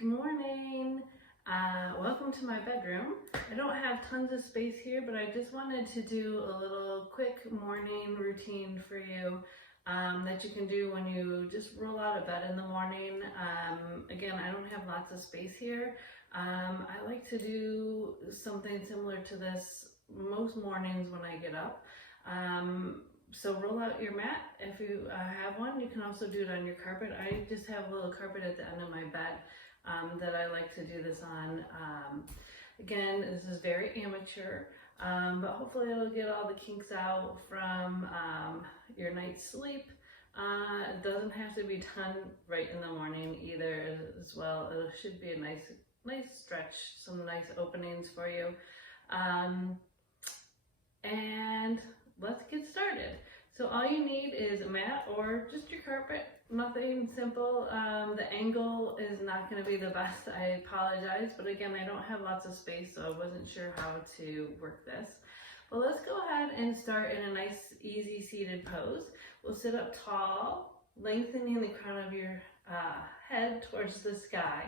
Good morning. Welcome to my bedroom. I don't have tons of space here, but I just wanted to do a little quick morning routine for you that you can do when you just roll out of bed in the morning. Again, I don't have lots of space here. I like to do something similar to this most mornings when I get up. So roll out your mat if you have one. You can also do it on your carpet. I just have a little carpet at the end of my bed that I like to do this on. Again, this is very amateur, but hopefully it'll get all the kinks out from your night's sleep. It doesn't have to be done right in the morning either as well. It should be a nice stretch, some nice openings for you. And let's get started. So all you need is a mat or just your carpet, nothing simple. The angle is not going to be the best, I apologize, but again, I don't have lots of space, so I wasn't sure how to work this. Well, let's go ahead and start in a nice, easy seated pose. We'll sit up tall, lengthening the crown of your head towards the sky.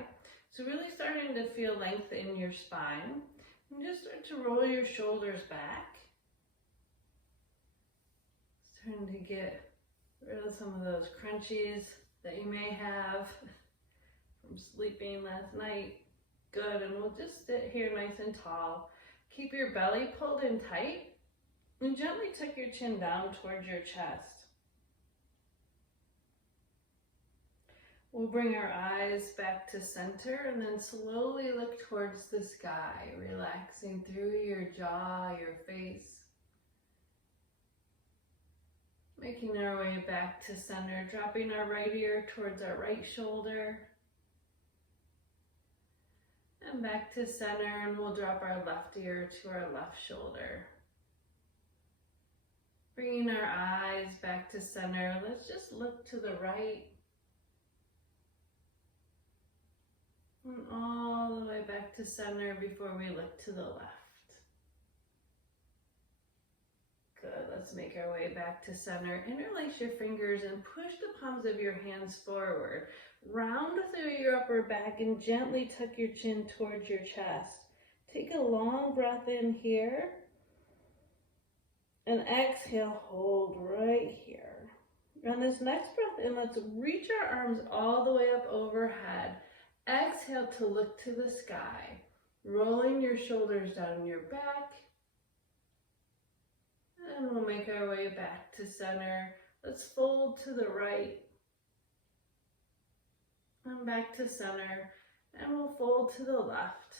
So really starting to feel length in your spine. And just start to roll your shoulders back. Starting to get rid of some of those crunchies that you may have from sleeping last night. Good, and we'll just sit here nice and tall. Keep your belly pulled in tight and gently tuck your chin down towards your chest. We'll bring our eyes back to center and then slowly look towards the sky, relaxing through your jaw, your face. Making our way back to center, dropping our right ear towards our right shoulder. And back to center, and we'll drop our left ear to our left shoulder. Bringing our eyes back to center, let's just look to the right. And all the way back to center before we look to the left. Good, let's make our way back to center. Interlace your fingers and push the palms of your hands forward. Round through your upper back and gently tuck your chin towards your chest. Take a long breath in here. And exhale, hold right here. On this next breath in, let's reach our arms all the way up overhead. Exhale to look to the sky. Rolling your shoulders down your back. And we'll make our way back to center. Let's fold to the right. And back to center. And we'll fold to the left.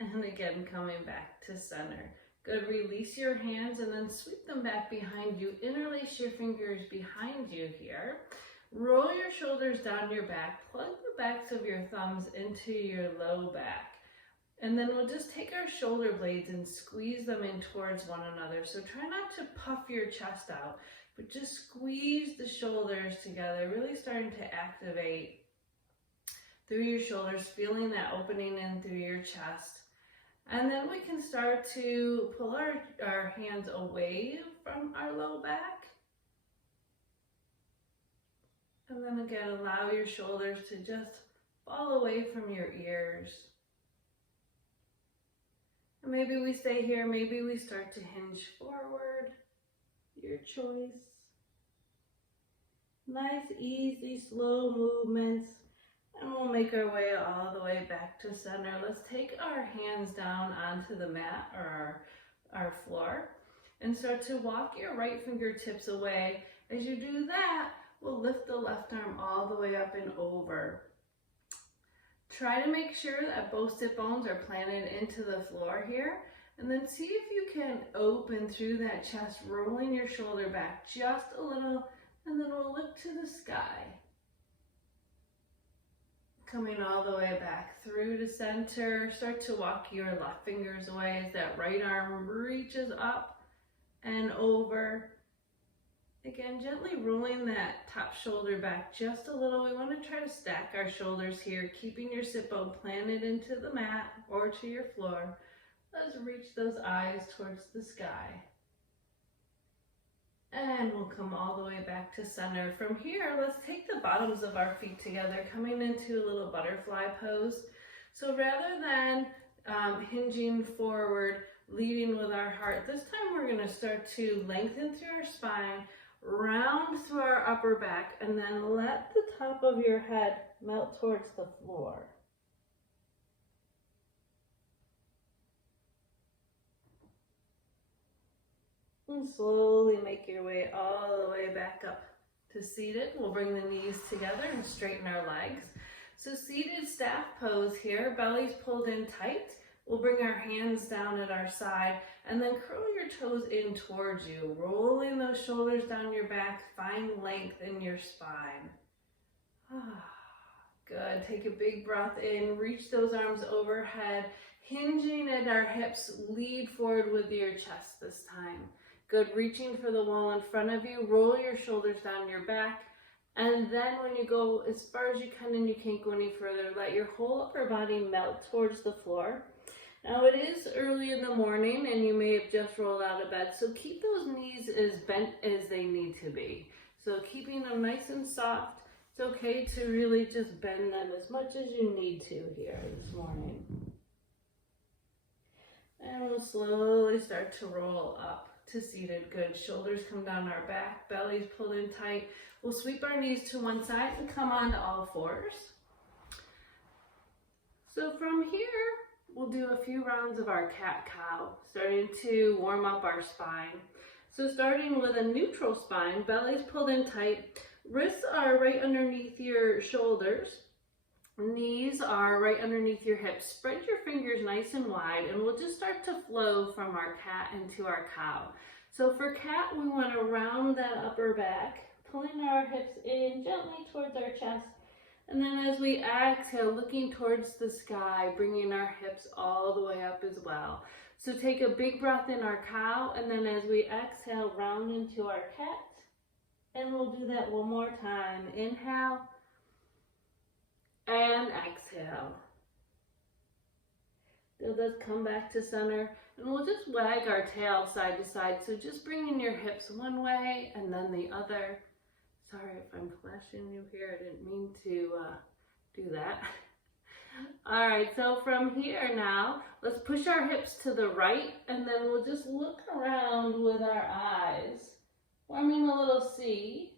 And again, coming back to center. Good, release your hands and then sweep them back behind you. Interlace your fingers behind you here. Roll your shoulders down your back. Plug the backs of your thumbs into your low back. And then we'll just take our shoulder blades and squeeze them in towards one another. So try not to puff your chest out, but just squeeze the shoulders together, really starting to activate through your shoulders, feeling that opening in through your chest. And then we can start to pull our hands away from our low back. And then again, allow your shoulders to just fall away from your ears. Maybe we stay here, maybe we start to hinge forward, your choice. Nice, easy, slow movements, and we'll make our way all the way back to center. Let's take our hands down onto the mat or our floor and start to walk your right fingertips away. As you do that, we'll lift the left arm all the way up and over. Try to make sure that both sit bones are planted into the floor here, and then see if you can open through that chest, rolling your shoulder back just a little, and then we'll look to the sky. Coming all the way back through to center, start to walk your left fingers away as that right arm reaches up and over. Again, gently rolling that top shoulder back just a little. We want to try to stack our shoulders here, keeping your sit bone planted into the mat or to your floor. Let's reach those eyes towards the sky. And we'll come all the way back to center. From here, let's take the bottoms of our feet together, coming into a little butterfly pose. So rather than hinging forward, leading with our heart, this time we're going to start to lengthen through our spine, round through our upper back, and then let the top of your head melt towards the floor. And slowly make your way all the way back up to seated. We'll bring the knees together and straighten our legs. So seated staff pose here, belly's pulled in tight. We'll bring our hands down at our side and then curl your toes in towards you, rolling those shoulders down your back. Find length in your spine. Good. Take a big breath in, reach those arms overhead, hinging at our hips. Lead forward with your chest this time. Good, reaching for the wall in front of you, roll your shoulders down your back, and then when you go as far as you can and you can't go any further, let your whole upper body melt towards the floor. Now it is early in the morning and you may have just rolled out of bed, so keep those knees as bent as they need to be. So keeping them nice and soft. It's okay to really just bend them as much as you need to here this morning. And we'll slowly start to roll up to seated. Good. Shoulders come down our back, belly's pulled in tight. We'll sweep our knees to one side and come on to all fours. So from here, we'll do a few rounds of our cat-cow, starting to warm up our spine. So starting with a neutral spine, belly's pulled in tight, wrists are right underneath your shoulders. Knees are right underneath your hips. Spread your fingers nice and wide and we'll just start to flow from our cat into our cow. So for cat, we want to round that upper back, pulling our hips in gently towards our chest. And then as we exhale, looking towards the sky, bringing our hips all the way up as well. So take a big breath in our cow, and then as we exhale, round into our cat. And we'll do that one more time. Inhale. And exhale. Good, let's come back to center and we'll just wag our tail side to side. So just bringing your hips one way and then the other. Sorry if I'm flashing you here, I didn't mean to do that. All right, so from here now, let's push our hips to the right and then we'll just look around with our eyes, forming a little C,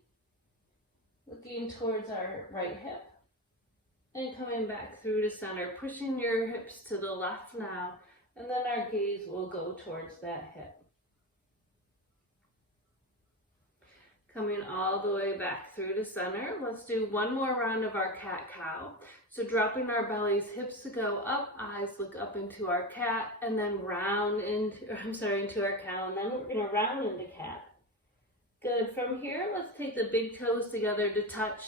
looking towards our right hip. And coming back through to center, pushing your hips to the left now, and then our gaze will go towards that hip. Coming all the way back through to center, let's do one more round of our cat-cow. So dropping our bellies, hips to go up, eyes look up into our cat, and then round into our cow, and then we're gonna round into cat. Good, from here, let's take the big toes together to touch.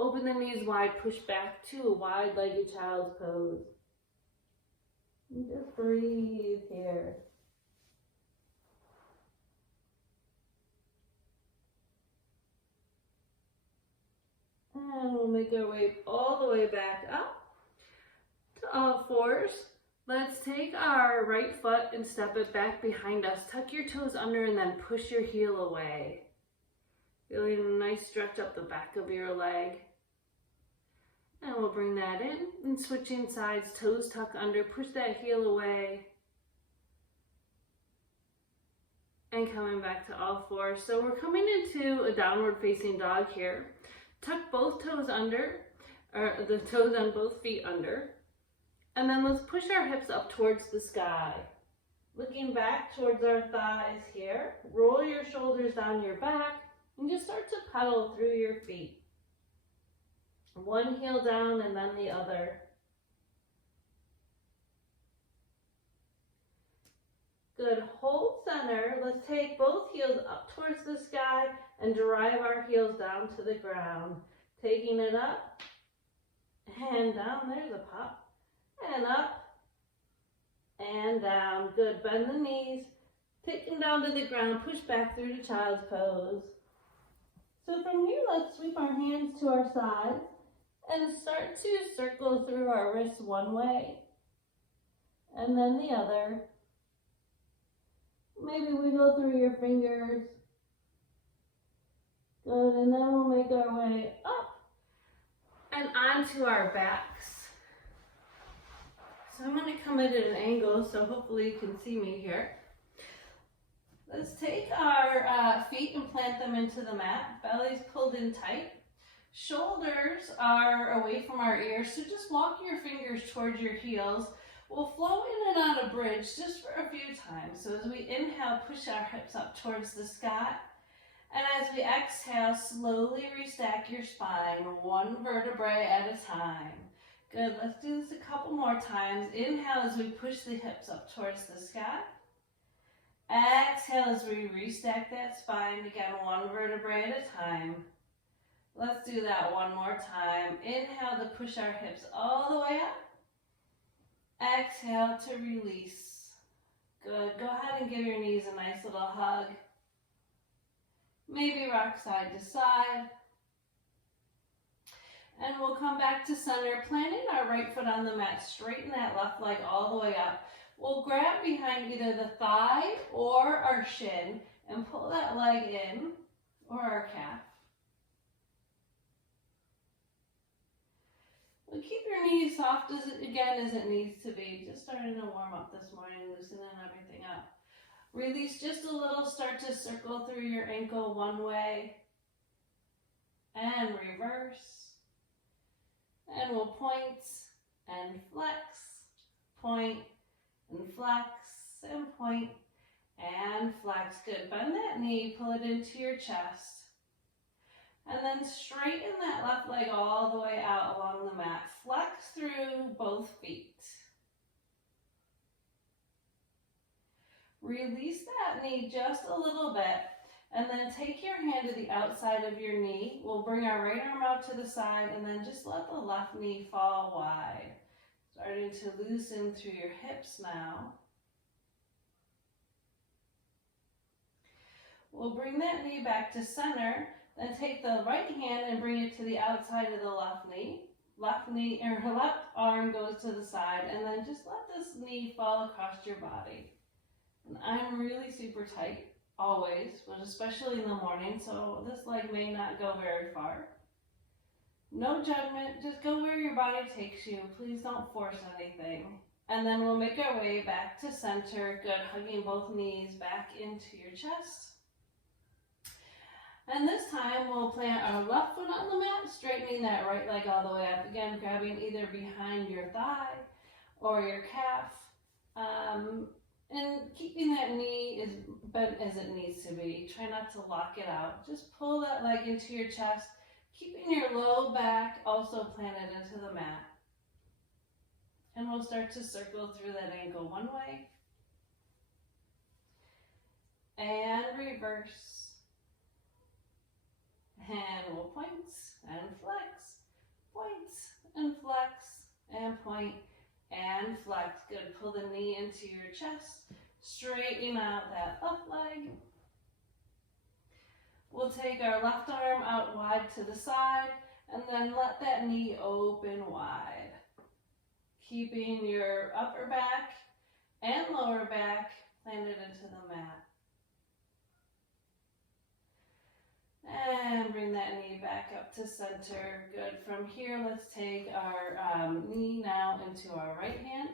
Open the knees wide, push back to a wide-legged child's pose. And just breathe here. And we'll make our way all the way back up to all fours. Let's take our right foot and step it back behind us. Tuck your toes under and then push your heel away. Feeling a nice stretch up the back of your leg. And we'll bring that in and switching sides, toes tuck under, push that heel away. And coming back to all fours. So we're coming into a downward facing dog here. Tuck both toes under, or the toes on both feet under. And then let's push our hips up towards the sky. Looking back towards our thighs here. Roll your shoulders down your back and just start to pedal through your feet. One heel down and then the other. Good, hold center. Let's take both heels up towards the sky and drive our heels down to the ground. Taking it up and down, there's a pop. And up and down. Good, bend the knees. Take them down to the ground, push back through to child's pose. So from here, let's sweep our hands to our sides. And start to circle through our wrists one way and then the other. Maybe wiggle through your fingers Good, and then we'll make our way up and onto our backs. So I'm going to come in at an angle, so hopefully you can see me here. Let's take our feet and plant them into the mat. Belly's pulled in tight. Shoulders are away from our ears, so just walk your fingers towards your heels. We'll flow in and out of bridge just for a few times. So as we inhale, push our hips up towards the sky. And as we exhale, slowly restack your spine, one vertebrae at a time. Good, let's do this a couple more times. Inhale as we push the hips up towards the sky. Exhale as we restack that spine, again, one vertebrae at a time. Let's do that one more time. Inhale to push our hips all the way up. Exhale to release. Good, go ahead and give your knees a nice little hug. Maybe rock side to side. And we'll come back to center, planting our right foot on the mat, straighten that left leg all the way up. We'll grab behind either the thigh or our shin and pull that leg in, or our calf. We'll keep your knees soft as it needs to be. Just starting to warm up this morning, loosening everything up. Release just a little, start to circle through your ankle one way and reverse. And we'll point and flex, point and flex, and point and flex. Good, bend that knee, pull it into your chest. And then straighten that left leg all the way out along the mat. Flex through both feet. Release that knee just a little bit, and then take your hand to the outside of your knee. We'll bring our right arm out to the side, and then just let the left knee fall wide. Starting to loosen through your hips now. We'll bring that knee back to center, then take the right hand and bring it to the outside of the left knee. Left knee, or her left arm goes to the side, and then just let this knee fall across your body. And I'm really super tight, always, but especially in the morning, so this leg may not go very far. No judgment, just go where your body takes you. Please don't force anything. And then we'll make our way back to center. Good, hugging both knees back into your chest. And this time we'll plant our left foot on the mat, straightening that right leg all the way up. Again, grabbing either behind your thigh or your calf. And keeping that knee as bent as it needs to be. Try not to lock it out. Just pull that leg into your chest, keeping your low back also planted into the mat. And we'll start to circle through that ankle one way. And reverse. And we'll point and flex. Point and flex and point. And flex. Good. Pull the knee into your chest. Straighten out that left leg. We'll take our left arm out wide to the side and then let that knee open wide. Keeping your upper back and lower back planted into the mat. And bring that knee back up to center. Good. From here, let's take our knee now into our right hand.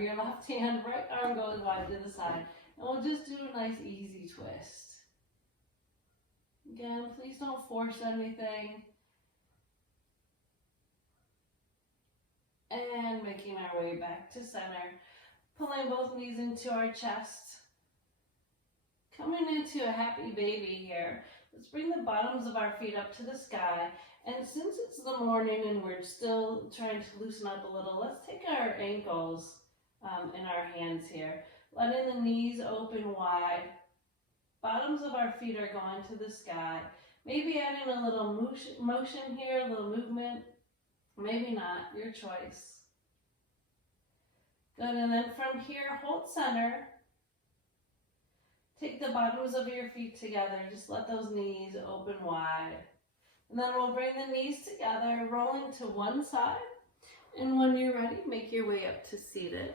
Your left hand. Right arm goes wide to the side. And we'll just do a nice easy twist. Again, please don't force anything. And making our way back to center. Pulling both knees into our chest. Coming into a happy baby here. Let's bring the bottoms of our feet up to the sky. And since it's the morning and we're still trying to loosen up a little, let's take our ankles in our hands here. Letting the knees open wide. Bottoms of our feet are going to the sky. Maybe adding a little motion here, a little movement. Maybe not, your choice. Good, and then from here, hold center. Take the bottoms of your feet together. Just let those knees open wide. And then we'll bring the knees together, rolling to one side. And when you're ready, make your way up to seated.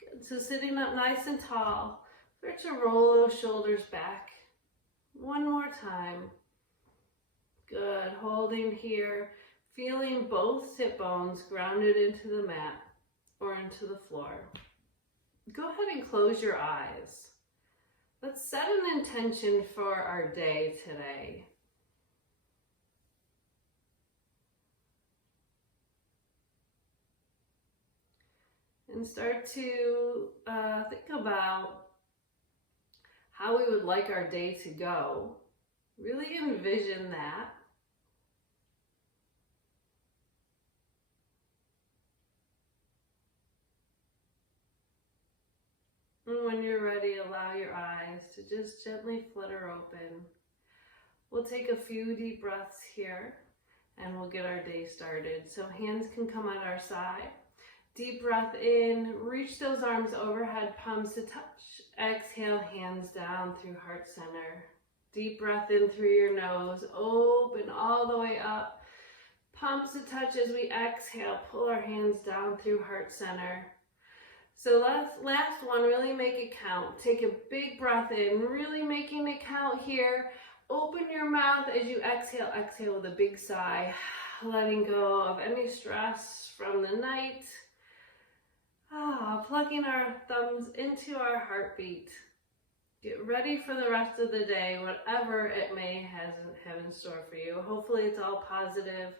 Good. So sitting up nice and tall, start to roll those shoulders back. One more time. Good. Holding here, feeling both sit bones grounded into the mat or into the floor. Go ahead and close your eyes. Let's set an intention for our day today. And start to think about how we would like our day to go. Really envision that. And when you're ready, allow your eyes to just gently flutter open. We'll take a few deep breaths here and we'll get our day started. So hands can come at our side. Deep breath in, reach those arms overhead, palms to touch. Exhale, hands down through heart center. Deep breath in through your nose, open all the way up. Palms to touch as we exhale, pull our hands down through heart center. So last one, really make it count. Take a big breath in, really making it count here. Open your mouth as you exhale, exhale with a big sigh, letting go of any stress from the night. Plugging our thumbs into our heartbeat. Get ready for the rest of the day, whatever it may have in store for you. Hopefully it's all positive.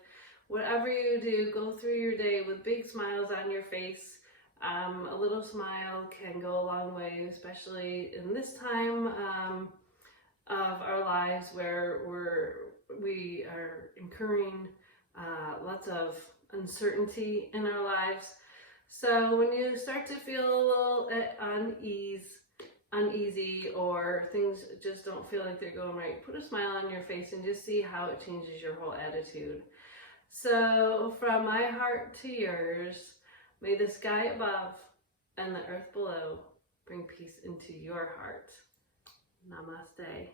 Whatever you do, go through your day with big smiles on your face. A little smile can go a long way, especially in this time of our lives where we are incurring lots of uncertainty in our lives. So when you start to feel a little uneasy, or things just don't feel like they're going right, put a smile on your face and just see how it changes your whole attitude. So from my heart to yours, may the sky above and the earth below bring peace into your heart. Namaste.